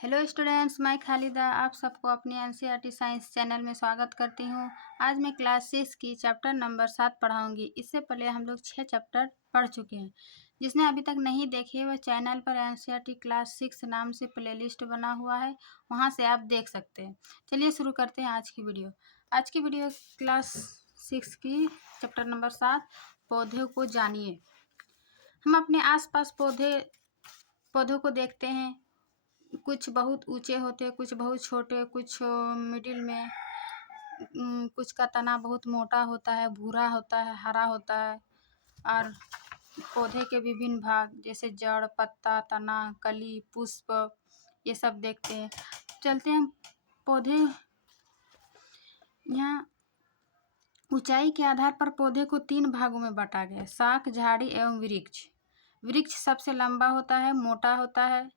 Hello students, मैं खालिदा आप सबको अपनी एनसीईआरटी साइंस चैनल में स्वागत करती हूँ। आज मैं क्लास 6 की चैप्टर नंबर 7 पढ़ाऊँगी। इससे पहले हम लोग 6 चैप्टर पढ़ चुके हैं। जिसने अभी तक नहीं देखे वह चैनल पर एनसीईआरटी क्लास 6 नाम से प्लेलिस्ट बना हुआ है, वहाँ से आप देख सकते हैं। चलिए शुरू करते हैं आज की वीडियो। आज की वीडियो क्लास 6 की चैप्टर नंबर 7 पौधों को जानिए। हम अपने आसपास पौधों को देखते हैं। कुछ बहुत ऊंचे होते हैं, कुछ बहुत छोटे, कुछ मिडिल में, कुछ का तना बहुत मोटा होता है, भूरा होता है, हरा होता है। और पौधे के विभिन्न भाग जैसे जड़, पत्ता, तना, कली, पुष्प, ये सब देखते हैं। चलते हैं पौधे। यहाँ ऊंचाई के आधार पर पौधे को 3 भागों में बांटा गया है: शाख, झाड़ी एवं वृक्ष। वृक्ष सबसे लंबा होता है, मोटा होता है,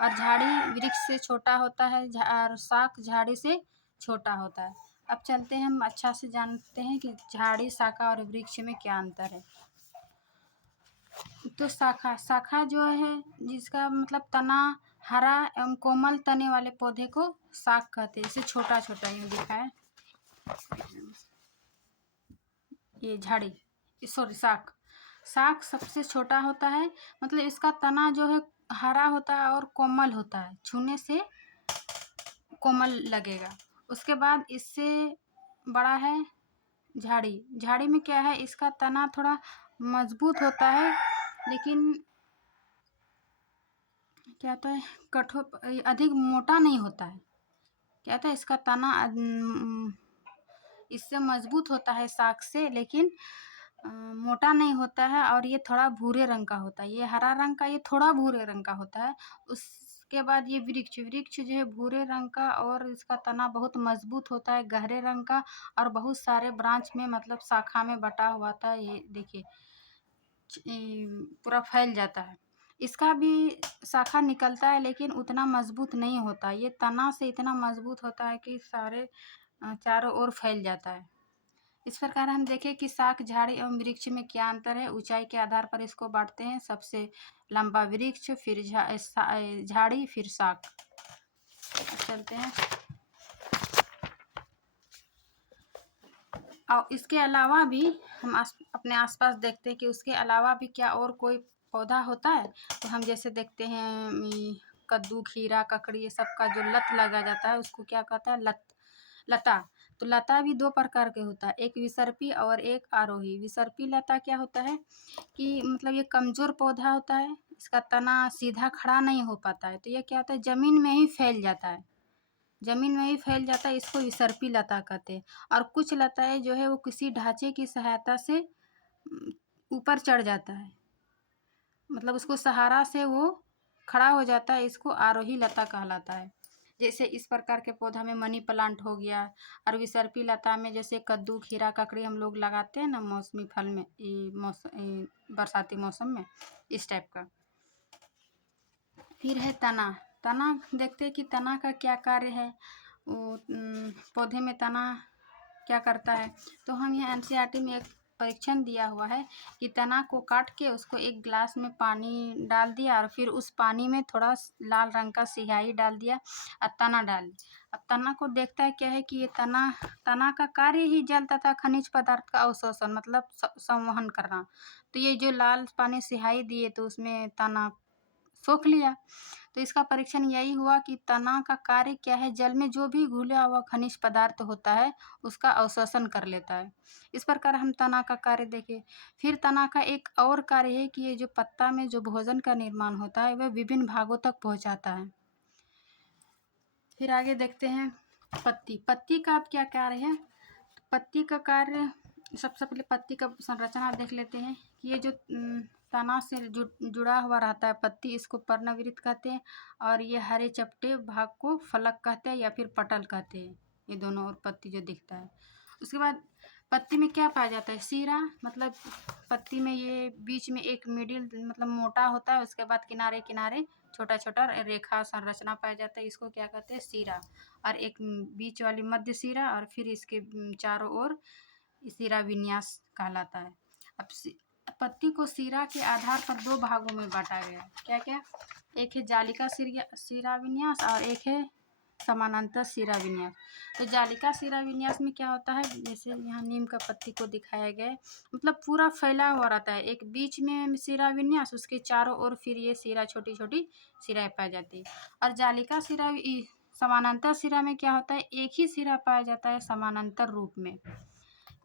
और झाड़ी वृक्ष से छोटा होता है, और शाख झाड़ी से छोटा होता है। अब चलते हैं, हम अच्छा से जानते हैं कि झाड़ी, शाखा और वृक्ष में क्या अंतर है। तो शाखा जो है, जिसका मतलब तना हरा एवं कोमल तने वाले पौधे को शाख कहते हैं। इसे छोटा छोटा यूँ दिखा है, ये झाड़ी, सॉरी शाख सबसे छोटा होता है। मतलब इसका तना जो है हरा होता है और कोमल होता है, छूने से कोमल लगेगा। उसके बाद इससे बड़ा है झाड़ी। झाड़ी में क्या है, इसका तना थोड़ा मजबूत होता है, लेकिन क्या होता है, कठोर, अधिक मोटा नहीं होता है। क्या होता है, इसका तना इससे मजबूत होता है शाख से, लेकिन मोटा नहीं होता है, और ये थोड़ा भूरे रंग का होता है। ये हरा रंग का, ये थोड़ा भूरे रंग का होता है। उसके बाद ये वृक्ष जो है भूरे रंग का, और इसका तना बहुत मजबूत होता है, गहरे रंग का, और बहुत सारे ब्रांच में, मतलब शाखा में बटा हुआ था। ये देखिए पूरा फैल जाता है। इसका भी शाखा निकलता है, लेकिन उतना मजबूत नहीं होता। ये तना से इतना मजबूत होता है कि सारे चारों ओर फैल जाता है। इस प्रकार हम देखें कि शाख, झाड़ी एवं वृक्ष में क्या अंतर है। ऊंचाई के आधार पर इसको बांटते हैं: सबसे लंबा वृक्ष, फिर झाड़ी, फिर शाख। चलते हैं। और इसके अलावा भी हम अपने आसपास देखते हैं कि उसके अलावा भी क्या और कोई पौधा होता है। तो हम जैसे देखते हैं कद्दू, खीरा, ककड़ी, ये सब का जो लत लगा जाता है उसको क्या कहता है, लता। तो लता भी 2 प्रकार के होता है, एक विसर्पी और एक आरोही। विसर्पी लता क्या होता है कि मतलब ये कमजोर पौधा होता है, इसका तना सीधा खड़ा नहीं हो पाता है। तो ये क्या होता है, जमीन में ही फैल जाता है, इसको विसर्पी लता कहते हैं। और कुछ लताएं जो है वो किसी ढांचे की सहायता से ऊपर चढ़ जाता है, मतलब उसको सहारा से वो खड़ा हो जाता है, इसको आरोही लता कहलाता है। जैसे इस प्रकार के पौधा में मनी प्लांट हो गया। और विसर्पी लता में जैसे कद्दू, खीरा, ककड़ी हम लोग लगाते हैं ना मौसमी फल में, बरसाती मौसम में, इस टाइप का। फिर है तना देखते हैं कि तना का क्या कार्य है। वो पौधे में तना क्या करता है। तो हम यहाँ एनसीईआरटी में एक परीक्षण दिया हुआ है कि तना को काट के उसको एक गिलास में पानी डाल दिया, और फिर उस पानी में थोड़ा लाल रंग का स्याही डाल दिया और तना डाल दिया। अब तना को देखता है क्या है कि ये तना का कार्य ही जल तथा खनिज पदार्थ का अवशोषण, मतलब संवहन करना। तो ये जो लाल पानी स्याही दिए तो उसमें तना सोख लिया। तो इसका परीक्षण यही हुआ कि तना का कार्य क्या है, जल में जो भी घुला हुआ खनिज पदार्थ होता है उसका अवशोषण कर लेता है। इस प्रकार हम तना का कार्य देखें। फिर तना का एक और कार्य है कि ये जो पत्ता में जो भोजन का निर्माण होता है वह विभिन्न भागों तक पहुंचाता है। फिर आगे देखते हैं पत्ती का अब क्या कार्य है। पत्ती का कार्य, सबसे पहले पत्ती का संरचना देख लेते हैं कि ये जो तना से जुड़ा हुआ रहता है पत्ती, इसको पर्णवृत्त कहते हैं। और ये हरे चपटे भाग को फलक कहते हैं या फिर पटल कहते हैं, ये दोनों। और पत्ती जो दिखता है, उसके बाद पत्ती में क्या पाया जाता है, सीरा। मतलब पत्ती में ये बीच में एक मिडिल, मतलब मोटा होता है, उसके बाद किनारे किनारे छोटा छोटा रेखा संरचना पाया जाता है, इसको क्या कहते हैं, सीरा। और एक बीच वाली मध्य सीरा, और फिर इसके चारों ओर सीरा विन्यास कहलाता है। अब पत्ती को सीरा के आधार पर 2 भागों में बांटा गया है। क्या क्या, एक है जालिका शिरा विन्यास और एक है समानांतर शिरा विन्यास। तो जालिका शिरा विन्यास में क्या होता है, जैसे यहाँ नीम का पत्ती को दिखाया गया है, मतलब पूरा फैला हुआ रहता है, एक बीच में शिरा विन्यास, उसके चारों ओर फिर ये शिरा छोटी छोटी शिराएं पाई जाती है। और जालिका शिरा समानांतर शिरा में क्या होता है, एक ही शिरा पाया जाता है समानांतर रूप में।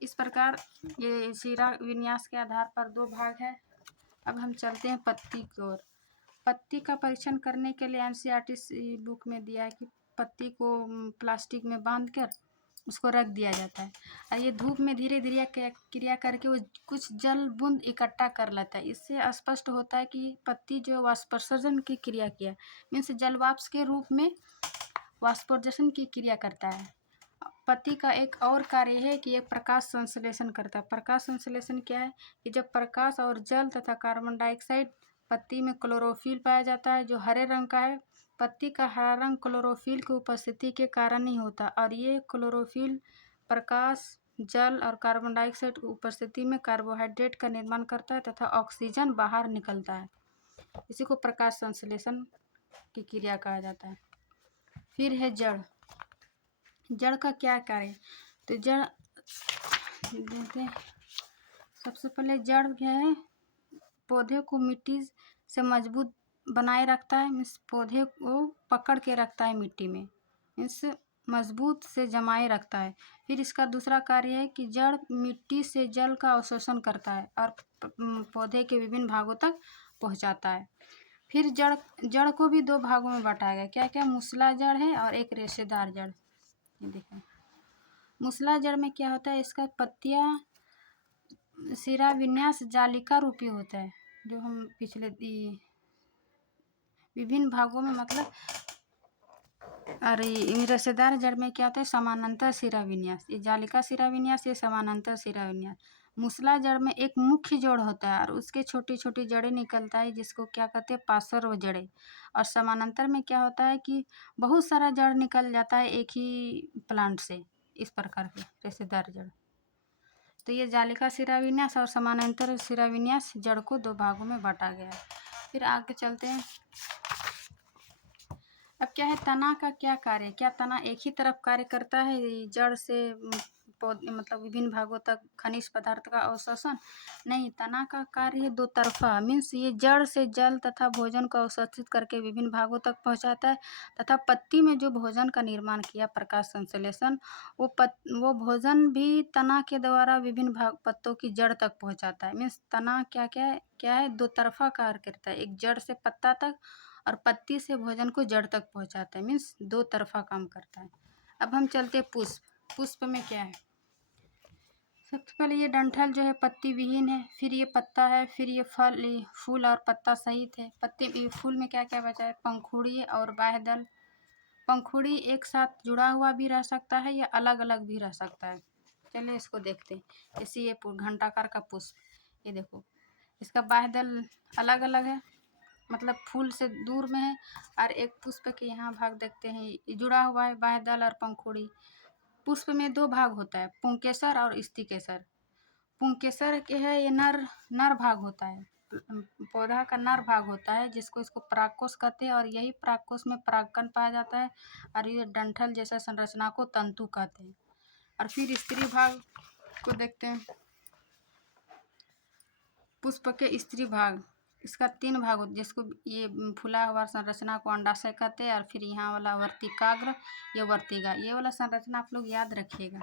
इस प्रकार ये शिरा विन्यास के आधार पर दो भाग है। अब हम चलते हैं पत्ती की ओर। पत्ती का परीक्षण करने के लिए एनसीईआरटी बुक में दिया है कि पत्ती को प्लास्टिक में बांध कर उसको रख दिया जाता है और ये धूप में धीरे धीरे क्रिया करके वो कुछ जल बूंद इकट्ठा कर लेता है। इससे स्पष्ट होता है कि पत्ती जो वाष्पोत्सर्जन की क्रिया किया, मीन्स जलवाष्प के रूप में वाष्पोत्सर्जन की क्रिया करता है। पत्ती का एक और कार्य है कि ये प्रकाश संश्लेषण करता है। प्रकाश संश्लेषण क्या है कि जब प्रकाश और जल तथा कार्बन डाइऑक्साइड, पत्ती में क्लोरोफिल पाया जाता है जो हरे रंग का है। पत्ती का हरा रंग क्लोरोफिल की उपस्थिति के कारण ही होता और ये क्लोरोफिल प्रकाश, जल और कार्बन डाइऑक्साइड की उपस्थिति में कार्बोहाइड्रेट का निर्माण करता है तथा ऑक्सीजन बाहर निकलता है। इसी को प्रकाश संश्लेषण की क्रिया कहा जाता है। फिर है जड़। जड़ का क्या कार्य, तो जड़ देखते हैं। सबसे पहले जड़ क्या है, पौधे को मिट्टी से मजबूत बनाए रखता है, मीन्स पौधे को पकड़ के रखता है मिट्टी में, मीन्स मजबूत से जमाए रखता है। फिर इसका दूसरा कार्य है कि जड़ मिट्टी से जल का अवशोषण करता है और पौधे के विभिन्न भागों तक पहुंचाता है। फिर जड़ को भी दो भागों में बांटा गया, क्या क्या, मूसला जड़ है और एक रेशेदार जड़। ये देखें, मूसला जड़ में क्या होता है, इसका पत्तियां शिरा विन्यास जालिका रूपी होता है, जो हम पिछले विभिन्न भागों में, मतलब और रेशेदार जड़ में क्या होता है, समानांतर शिरा विन्यास। ये जालिका शिरा विन्यास, ये समानांतर शिरा विन्यास। मूसला जड़ में एक मुख्य जोड़ होता है और उसके छोटी छोटी जड़ें निकलता है, जिसको क्या कहते हैं, पार्श्व जड़ें। और समानांतर में क्या होता है कि बहुत सारा जड़ निकल जाता है एक ही प्लांट से, इस प्रकार के रेशेदार जड़। तो ये जालिका शिरा विन्यास और समानांतर शिरा विन्यास जड़ को दो भागों में बांटा गया है। फिर आगे चलते हैं। अब क्या है, तना का क्या कार्य, क्या तना एक ही तरफ कार्य करता है, जड़ से पौधे मतलब विभिन्न भागों तक खनिज पदार्थ का अवशोषण? नहीं, तना का कार्य है दो तरफा, मीन्स ये जड़ से जल तथा भोजन को अवशोषित करके विभिन्न भागों तक पहुंचाता है तथा पत्ती में जो भोजन का निर्माण किया, प्रकाश संश्लेषण, वो भोजन भी तना के द्वारा विभिन्न भाग पत्तों की जड़ तक पहुंचाता है। मीन्स तना क्या है, दो तरफा कार्य करता है, एक जड़ से पत्ता तक और पत्ती से भोजन को जड़ तक पहुंचाता है, मीन्स दो तरफा काम करता है। अब हम चलते पुष्प। पुष्प में क्या है, सबसे पहले ये डंठल जो है पत्ती विहीन है, फिर ये पत्ता है, फिर ये फूल और पत्ता सहित है। पत्ते फूल में क्या क्या बचा है, पंखुड़ी और बाह्यदल। पंखुड़ी एक साथ जुड़ा हुआ भी रह सकता है या अलग अलग भी रह सकता है। चलिए इसको देखते हैं। जैसे ये घंटाकार का पुष्प, ये देखो, इसका बाह्यदल अलग अलग है, मतलब फूल से दूर में है, और एक पुष्प के यहाँ भाग देखते हैं, ये जुड़ा हुआ है, बाह्यदल और पंखुड़ी। पुष्प में दो भाग होता है, पुंकेसर और स्टिकेसर। पुंकेसर के है ये नर भाग होता है, पौधा का नर भाग होता है, जिसको इसको परागकोश कहते हैं, और यही परागकोश में परागकण पाया जाता है, और ये डंठल जैसा संरचना को तंतु कहते हैं। और फिर स्त्री भाग को देखते हैं। पुष्प के स्त्री भाग, इसका तीन भाग होता है, जिसको ये फूला हुआ संरचना को अंडाशय कहते हैं, और फिर यहाँ वाला वर्तिकाग्र, ये वर्तिका, ये वाला संरचना आप लोग याद रखिएगा।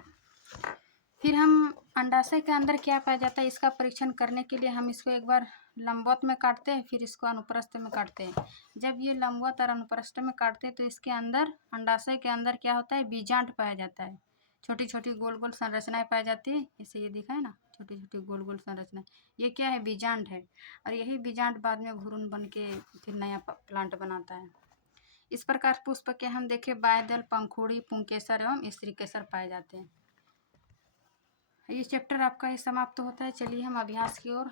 फिर हम अंडाशय के अंदर क्या पाया जाता है, इसका परीक्षण करने के लिए हम इसको एक बार लंबवत में काटते हैं, फिर इसको अनुप्रस्थ में काटते हैं। जब ये लंबवत और अनुप्रस्थ में काटते हैं तो इसके अंदर, अंडाशय के अंदर क्या होता है, बीजांड पाया जाता है, छोटी छोटी गोल गोल संरचनाएं पाई जाती है। जैसे ये दिखा है ना, छोटी छोटी गोल गोल संरचनाएं, ये क्या है, बीजांड है, और यही बीजांड बाद में भ्रूण बन के फिर नया प्लांट बनाता है। इस प्रकार पुष्प के हम देखें बाह्यदल, पंखुड़ी, पुंकेसर एवं स्त्रीकेसर पाए जाते हैं। ये चैप्टर आपका ही समाप्त होता है। चलिए हम अभ्यास की ओर।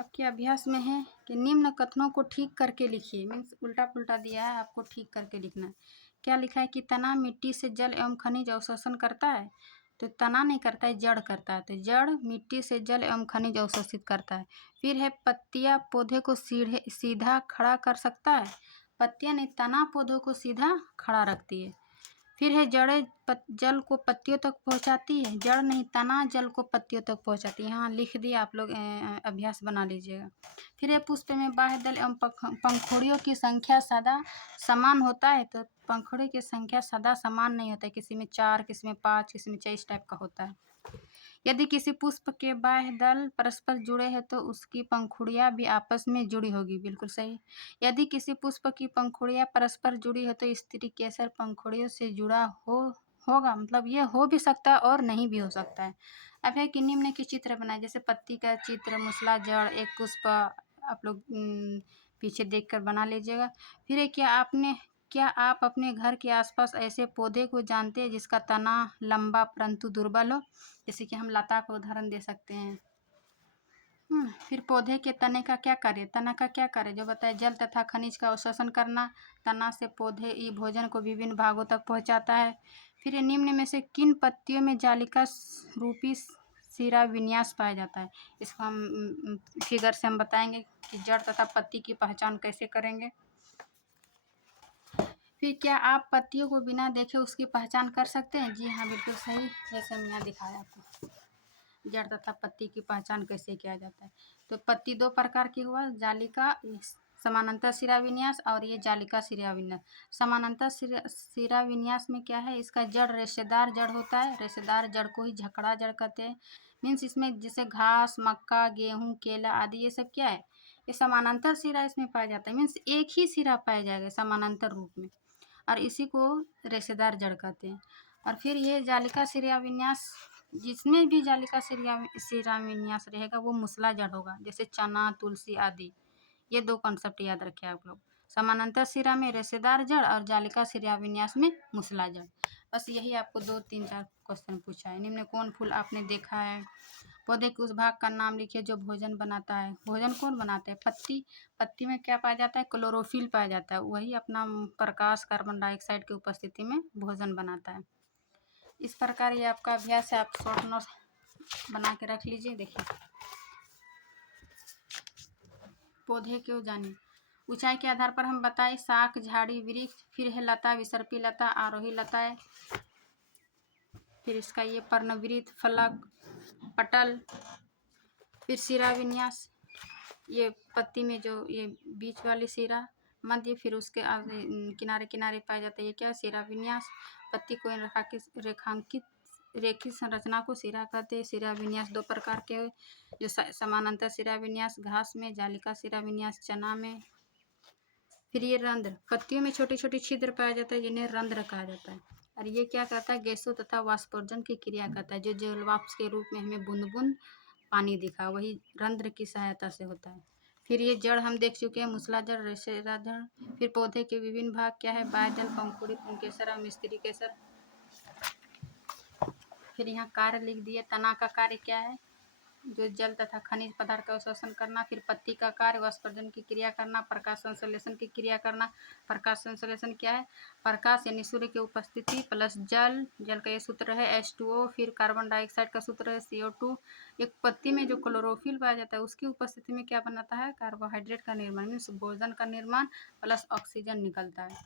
आपके अभ्यास में है कि निम्न कथनों को ठीक करके लिखिए, मीन्स उल्टा पुल्टा दिया है, आपको ठीक करके लिखना है। क्या लिखा है कि तना मिट्टी से जल एवं खनिज अवशोषण करता है, तो तना नहीं करता है, जड़ करता है। तो जड़ मिट्टी से जल एवं खनिज अवशोषित करता है। फिर है पत्तियां पौधे को सीधा खड़ा कर सकता है। पत्तियां नहीं, तना पौधों को सीधा खड़ा रखती है। फिर है जड़ें जल को पत्तियों तक पहुंचाती है। जड़ नहीं, तना जल को पत्तियों तक पहुंचाती है। यहाँ लिख दिया, आप लोग अभ्यास बना लीजिएगा। फिर है पुष्प में बाह्य दल एवं पंखुड़ियों की संख्या सदा समान होता है। तो पंखुड़ी की संख्या सदा समान नहीं होता है, किसी में 4, किसी में 5, किसी में 6, इस टाइप का होता है। यदि किसी पुष्प के बाह्य दल परस्पर जुड़े हैं तो उसकी पंखुड़ियां भी आपस में जुड़ी होगी। बिल्कुल सही। यदि किसी पुष्प की पंखुड़ियां परस्पर जुड़ी है तो स्त्री केसर पंखुड़ियों से जुड़ा होगा। मतलब ये हो भी सकता है और नहीं भी हो सकता है। अब है कि निम्न के चित्र बनाए, जैसे पत्ती का चित्र, मुसला, जड़, एक पुष्प, आप लोग पीछे देखकर बना लीजिएगा। फिर है क्या आप अपने घर के आसपास ऐसे पौधे को जानते हैं जिसका तना लंबा परंतु दुर्बल हो? जैसे कि हम लता का उदाहरण दे सकते हैं। फिर पौधे के तने का क्या कार्य? तना का क्या कार्य जो बताए? जल तथा खनिज का अवशोषण करना। तना से पौधे भोजन को विभिन्न भागों तक पहुंचाता है। फिर निम्न में से किन पत्तियों में जालिका रूपी सिरा विन्यास पाया जाता है? इसको हम फिगर से हम बताएंगे कि जड़ तथा पत्ती की पहचान कैसे करेंगे। फिर क्या आप पत्तियों को बिना देखे उसकी पहचान कर सकते हैं? जी हाँ, बिल्कुल सही। जैसे हम यहाँ दिखाया आपको, जड़ तथा पत्ती की पहचान कैसे किया जाता है। तो पत्ती 2 प्रकार की हुआ, जालिका समानांतर सिरा विन्यास और ये जालिका सिरा विन्यास। समानांतर सिरा विन्यास में क्या है? इसका जड़ रेशेदार जड़ होता है। रेशेदार जड़ को ही झकड़ा जड़ कहते हैं। मीन्स इसमें जैसे घास, मक्का, गेहूँ, केला आदि ये सब क्या है? ये समानांतर सिरा इसमें पाया जाता है। मीन्स एक ही सिरा पाया जाएगा समानांतर रूप में, और इसी को रेशेदार जड़ कहते हैं। और फिर ये जालिका सिरा विन्यास, जिसमें भी जालिका सिरा विन्यास रहेगा वो मुसला जड़ होगा, जैसे चना, तुलसी आदि। ये 2 कॉन्सेप्ट याद रखें आप लोग। समानांतर सिरा में रेशेदार जड़ और जालिका सिरा विन्यास में मुसला जड़। बस यही आपको 2, 3, 4 क्वेश्चन पूछा है। निम्न कौन फूल आपने देखा है? पौधे के उस भाग का नाम लिखिए जो भोजन बनाता है। भोजन कौन बनाता है? पत्ती। पत्ती में क्या पाया जाता है? क्लोरोफिल पाया जाता है। वही अपना प्रकाश, कार्बन डाइऑक्साइड की उपस्थिति में भोजन बनाता है। इस प्रकार ये आपका अभ्यास है, आप शॉर्ट नोट बना के रख लीजिए। देखिए, पौधे क्यों जानिए। ऊंचाई के आधार पर हम बताएं शाख, झाड़ी, वृक्ष। फिर है लता, विसर्पी लता, आरोही लता है। फिर इसका ये पर्णवृत्त, फलक, पटल। फिर सिरा विन्यास, ये पत्ती में जो ये बीच वाली सिरा, मध्य, फिर उसके आगे किनारे किनारे पाया जाता है। ये क्या? सिरा विन्यास। पत्ती को रेखांकित रेखित संरचना को सिरा कहते हैं। सिरा विन्यास 2 प्रकार के, जो समानांतर सिरा विन्यास घास में, जालिका सिरा विन्यास चना में। फिर ये रंध्र, पत्तियों में छोटे छोटे छिद्र पाया जाता है जिन्हें रंध्र कहा जाता है। और ये क्या करता है? गैसों तथा वाष्पोर्जन की क्रिया करता है। जो जलवाष्प के रूप में हमें बूंद बूंद पानी दिखा, वही रंध्र की सहायता से होता है। फिर ये जड़ हम देख चुके हैं, मुसला जड़, रेशेदार जड़। फिर पौधे के विभिन्न भाग क्या है? बाह्यदल, पंखुड़ी, पुंकेसर और मिस्त्री केसर। फिर यहाँ कार्य लिख दिए। तना का कार्य क्या है? जो जल तथा खनिज पदार्थ का अवशोषण करना। फिर पत्ती का कार्य वाष्पोर्जन की क्रिया करना, प्रकाश संश्लेषण की क्रिया करना। प्रकाश संश्लेषण क्या है? प्रकाश यानी सूर्य की उपस्थिति प्लस जल, जल का ये सूत्र है H2O। फिर कार्बन डाइऑक्साइड का सूत्र है CO2। एक पत्ती में जो क्लोरोफिल पाया जाता है उसकी उपस्थिति में क्या बनाता है? कार्बोहाइड्रेट का निर्माण, मीन्स भोजन का निर्माण प्लस ऑक्सीजन निकलता है।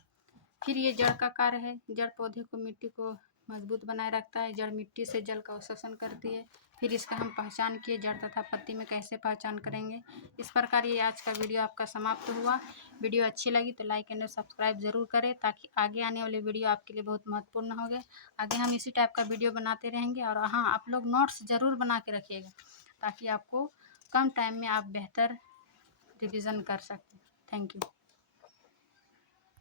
फिर ये जड़ का कार्य है। जड़ पौधे को मिट्टी को मजबूत बनाए रखता है। जड़ मिट्टी से जल का अवशोषण करती है। फिर इसका हम पहचान किए, जड़ तथा पत्ती में कैसे पहचान करेंगे। इस प्रकार ये आज का वीडियो आपका समाप्त हुआ। वीडियो अच्छी लगी तो लाइक एंड सब्सक्राइब ज़रूर करें, ताकि आगे आने वाले वीडियो आपके लिए बहुत महत्वपूर्ण होंगे। आगे हम इसी टाइप का वीडियो बनाते रहेंगे। और हाँ, आप लोग नोट्स ज़रूर बना के रखिएगा, ताकि आपको कम टाइम में आप बेहतर रिविज़न कर सकें। Thank you.